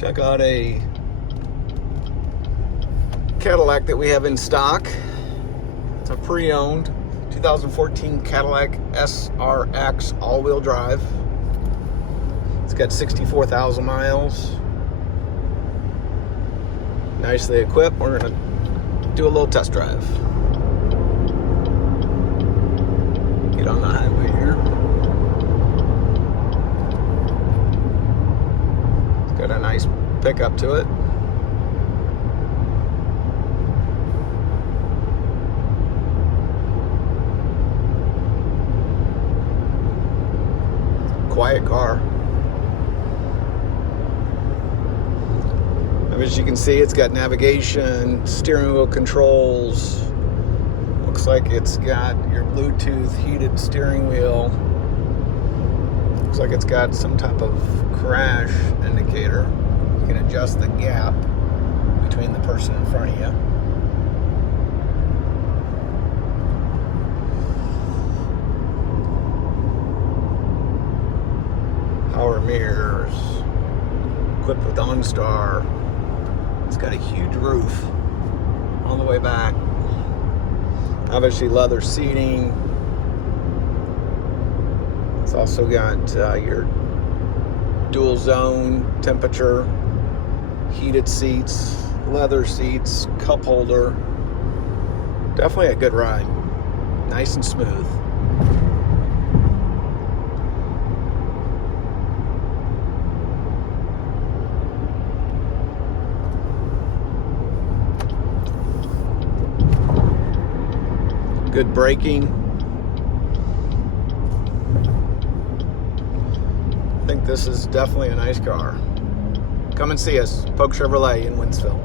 Check out a Cadillac that we have in stock. It's a pre-owned 2014 Cadillac SRX all-wheel drive. It's got 64,000 miles. Nicely equipped. We're gonna do a little test drive. Get on the highway here. It's got a nice pickup to it. Quiet car. As you can see, it's got navigation, steering wheel controls. Looks like it's got your Bluetooth heated steering wheel. Looks like it's got some type of crash indicator. You can adjust the gap between the person in front of you. Power mirrors, equipped with OnStar. It's got a huge roof all the way back. Obviously leather seating. It's also got your dual zone temperature, heated seats, leather seats, cup holder. Definitely a good ride. Nice and smooth. Good braking. I think this is definitely a nice car. Come and see us, Poage Chevrolet in Wentzville.